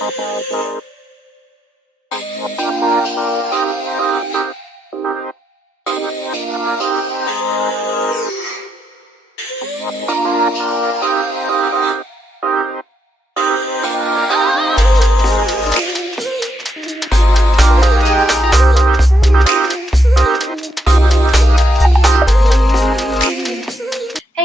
Hey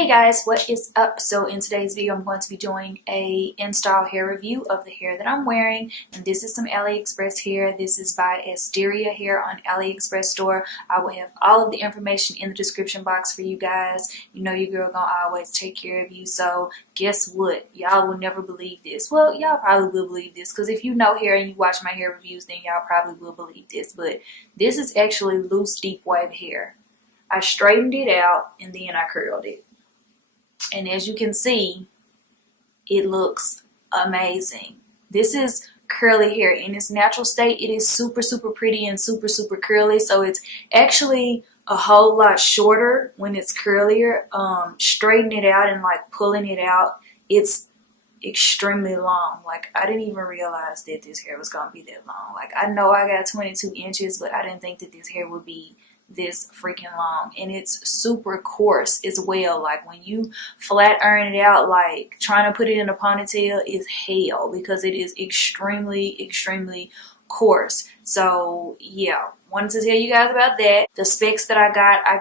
guys, what is up? So in today's video I'm going to be doing a install hair review of the hair that I'm wearing, and this is some Aliexpress hair. This is by Asteria Hair on Aliexpress store. I will have all of the information in the description box for you guys. You know your girl gonna always take care of you, so guess what? Y'all will never believe this. Well, y'all probably will believe this, because if you know hair and you watch my hair reviews, then y'all probably will believe this, but this is actually loose deep wave hair. I straightened it out and then I curled it. And as you can see, it looks amazing. This is curly hair. In its natural state, it is super pretty and super curly. So it's actually a whole lot shorter when it's curlier. Straightening it out and like pulling it out, it's extremely long. Like, I didn't even realize that this hair was gonna be that long. Like, I know I got 22 inches, but I didn't think that this hair would be this freaking long. And it's super coarse as well. Like, when you flat iron it out, like trying to put it in a ponytail is hell, because it is extremely coarse. So yeah, wanted to tell you guys about that. The specs that I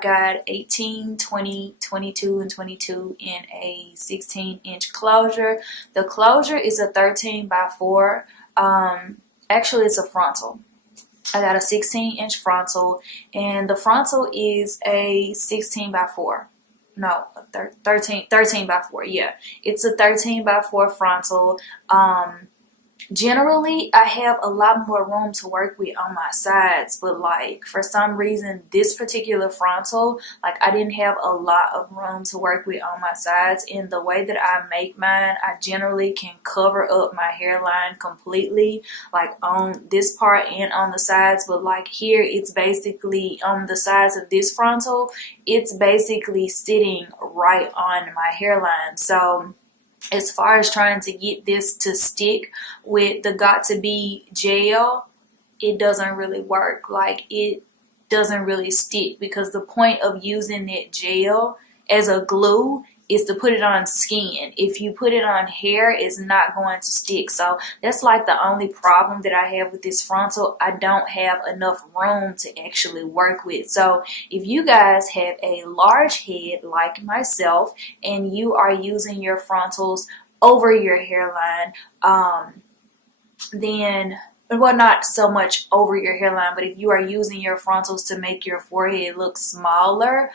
got 18, 20, 22 and 22 in a 16-inch closure. The closure is a 13 by 4. Actually it's a frontal. I got a 16-inch frontal, and the frontal is a 16 by 4. No, 13 by 4. Yeah, it's a 13 by 4 frontal. Generally, I have a lot more room to work with on my sides, but like for some reason, this particular frontal, like I didn't have a lot of room to work with on my sides. In the way that I make mine, I generally can cover up my hairline completely, like on this part and on the sides. But like here, it's basically on the sides of this frontal, it's basically sitting right on my hairline. So as far as trying to get this to stick with the got to be gel, it doesn't really work. Like, it doesn't really stick, because the point of using that gel as a glue is to put it on skin. If you put it on hair, it's not going to stick. So that's like the only problem that I have with this frontal. I don't have enough room to actually work with. So if you guys have a large head like myself and you are using your frontals over your hairline, then, well, not so much over your hairline, but if you are using your frontals to make your forehead look smaller,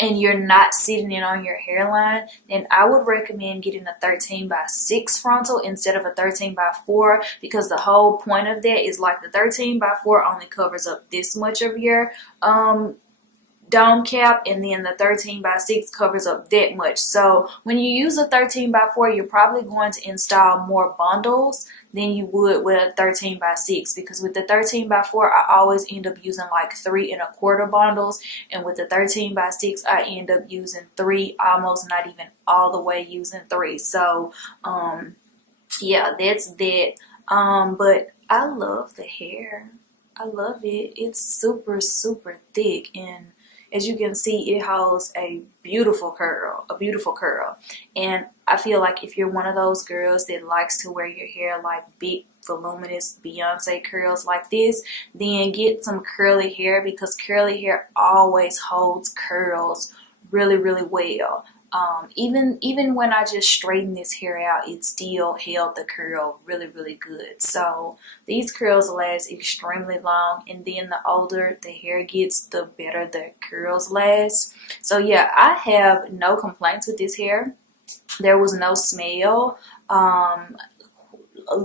and you're not sitting it on your hairline, then I would recommend getting a 13 by 6 frontal instead of a 13 by 4, because the whole point of that is, like, the 13 by 4 only covers up this much of your dome cap, and then the 13 by 6 covers up that much. So when you use a 13 by 4, you're probably going to install more bundles than you would with a 13 by 6, because with the 13 by 4 I always end up using like 3 1/4 bundles, and with the 13 by 6 I end up using 3, almost not even all the way using 3. So yeah, that's that. But I love the hair. I love it. It's super thick, and as you can see, it holds a beautiful curl, And I feel like if you're one of those girls that likes to wear your hair like big, voluminous Beyonce curls like this, then get some curly hair, because curly hair always holds curls really well. Even when I just straightened this hair out, it still held the curl really good. So these curls last extremely long, and then the older the hair gets, the better the curls last. So yeah, I have no complaints with this hair. There was no smell.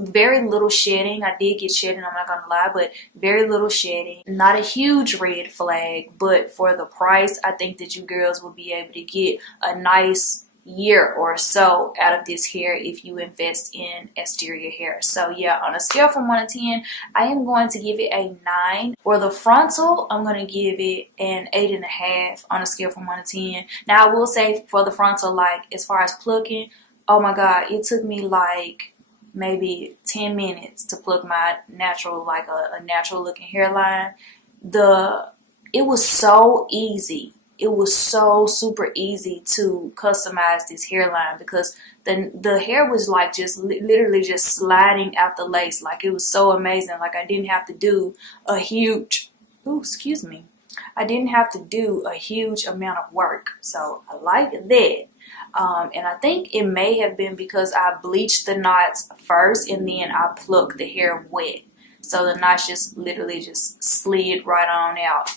Very little shedding. I did get shedding, I'm not gonna lie, but very little shedding. Not a huge red flag, but for the price, I think that you girls will be able to get a nice year or so out of this hair if you invest in Asteria hair. So yeah, on a scale from 1 to 10, I am going to give it a 9. For the frontal, I'm going to give it an 8.5 on a scale from 1 to 10. Now I will say, for the frontal, like as far as plucking, oh my god, it took me like maybe 10 minutes to pluck my natural, like a natural looking hairline. It was so easy. It was so super easy to customize this hairline because the hair was like just literally just sliding out the lace. Like, it was so amazing. Like, I didn't have to do a huge, ooh, excuse me. I didn't have to do a huge amount of work. So I like that. And I think it may have been because I bleached the knots first and then I plucked the hair wet. So the knots just literally just slid right on out.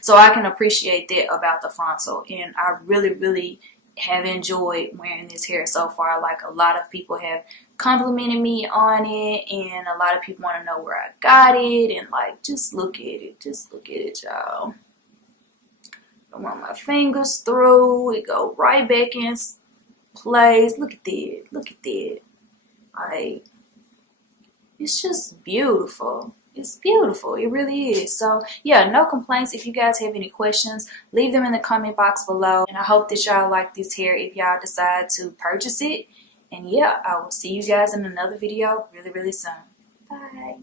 So I can appreciate that about the frontal, and I really have enjoyed wearing this hair so far. Like, a lot of people have complimented me on it, and a lot of people want to know where I got it, and like, just look at it, y'all. I run my fingers through it, go right back in place. Look at that, like, it's just beautiful. It's beautiful. It really is. So yeah, no complaints. If you guys have any questions, leave them in the comment box below. And I hope that y'all like this hair if y'all decide to purchase it. And yeah, I will see you guys in another video really soon. Bye.